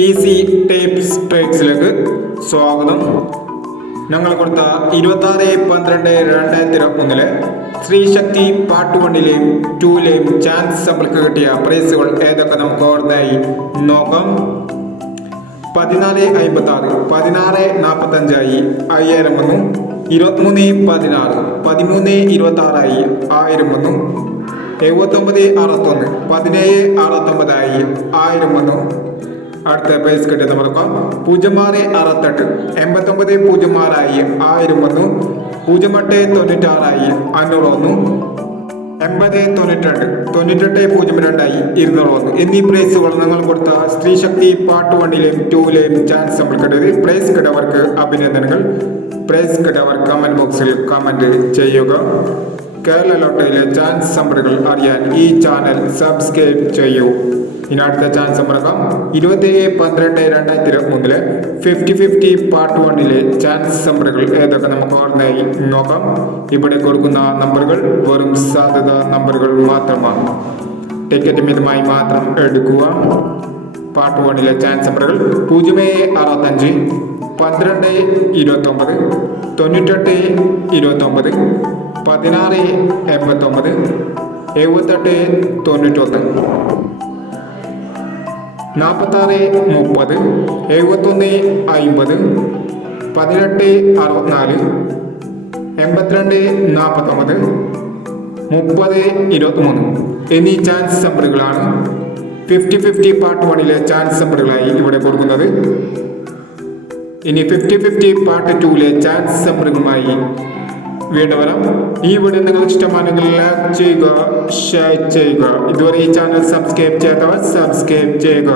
Easy tapes സ്പേക്സിലേക്ക് സ്വാഗതം. ഞങ്ങൾ കൊടുത്ത ഇരുപത്തി ആറ് പന്ത്രണ്ട് രണ്ടായിരത്തി ഇരുപത്തൊന്നിലെ ശ്രീശക്തി പാർട്ട് വണ്ണിലെയും ടൂലെയും ചാൻസ് നമ്മൾക്ക് കിട്ടിയ പ്രൈസുകൾ ഏതൊക്കെ നമുക്ക് ഓർമ്മയായി നോക്കാം. പതിനാല് അമ്പത്തി ആറ് പതിനാറ് നാൽപ്പത്തഞ്ചായി അയ്യായിരം വന്നു. ഇരുപത്തിമൂന്ന് പതിനാറ് പതിമൂന്ന് ഇരുപത്തി ആറായി ആയിരം വന്നു. എഴുപത്തൊമ്പത് അറുപത്തൊന്ന് പതിനേഴ് അറുപത്തൊമ്പതായി ആയിരം വന്നു. അടുത്ത പ്രൈസ് കിട്ടിയത് നോക്കാം പൂജ്യം ആറ് അറുപത്തെട്ട്. എൺപത്തൊമ്പത് പൂജ്യം ആറായി ആയിരം വന്നു. പൂജ്യം എട്ട് തൊണ്ണൂറ്റാറായി അഞ്ഞൂറ് വന്നു. എൺപത് തൊണ്ണൂറ്റിരണ്ട്. തൊണ്ണൂറ്റെട്ട് പൂജ്യം രണ്ടായി ഇരുന്നൂറ് വന്നു. എന്നീ പ്രൈസുകൾ നിങ്ങൾ കൊടുത്ത സ്ത്രീശക്തി പാർട്ട് വണ്ണിലെയും ടൂവിലെയും ചാൻസ് നമ്മൾ കിട്ടിയത് പ്രൈസ് കിട്ടവർക്ക് അഭിനന്ദനങ്ങൾ. പ്രൈസ് കിട്ടവർ കമന്റ് ബോക്സിൽ കമന്റ് ചെയ്യുക. കേരള ലോട്ടറിയിലെ ചാൻസ് നമ്പറുകൾ അറിയാൻ ഈ ചാനൽ സബ്സ്ക്രൈബ് ചെയ്യൂ. ഇനി അടുത്ത ചാൻസ് നമ്പറക്കാം ഇരുപത്തേഴ് പന്ത്രണ്ട് രണ്ടായിരത്തി ഇരുപത്തി മൂന്നിലെ ഫിഫ്റ്റി ഫിഫ്റ്റി പാർട്ട് വണ്ണിലെ ചാൻസ് നമ്പറുകൾ ഏതൊക്കെ നമുക്ക് ഓർമ്മയായി നോക്കാം. ഇവിടെ കൊടുക്കുന്ന നമ്പറുകൾ വെറും സാധ്യത നമ്പറുകൾ മാത്രമാണ്. ടിക്കറ്റ് മിതമായി മാത്രം എടുക്കുക. പാർട്ട് വണ്ണിലെ ചാൻസ് നമ്പറുകൾ പൂജ്യം ഏഴ് അറുപത്തഞ്ച് പന്ത്രണ്ട് ഇരുപത്തൊമ്പത് തൊണ്ണൂറ്റെട്ട് ഇരുപത്തൊമ്പത് പതിനാറ് എൺപത്തൊമ്പത് എഴുപത്തെട്ട് തൊണ്ണൂറ്റൊന്ന്. നാൽപ്പത്താറ് മുപ്പത് എഴുപത്തൊന്ന് അമ്പത് പതിനെട്ട് അറുപത്തിനാല് എൺപത്തിരണ്ട് നാൽപ്പത്തൊമ്പത് മുപ്പത് ഇരുപത്തിമൂന്ന്. എന്നീ ചാൻസ് നമ്പറുകളാണ് ഫിഫ്റ്റി ഫിഫ്റ്റി പാർട്ട് വണ്ണിലെ ചാൻസ് നമ്പറുകളായി ഇവിടെ കൊടുക്കുന്നത്. ഇനി ഫിഫ്റ്റി ഫിഫ്റ്റി പാർട്ട് ടൂവിലെ ചാൻസ് നമ്പറുകളുമായി വീണ്ടും വരാം. ഈ വീഡിയോ നിങ്ങൾക്ക് ഇഷ്ടമാണെങ്കിൽ ലൈക്ക് ചെയ്യുക ഷെയർ ചെയ്യുക. ഇതുവരെ ഈ ചാനൽ സബ്സ്ക്രൈബ് ചെയ്യാത്തവർ സബ്സ്ക്രൈബ് ചെയ്യുക.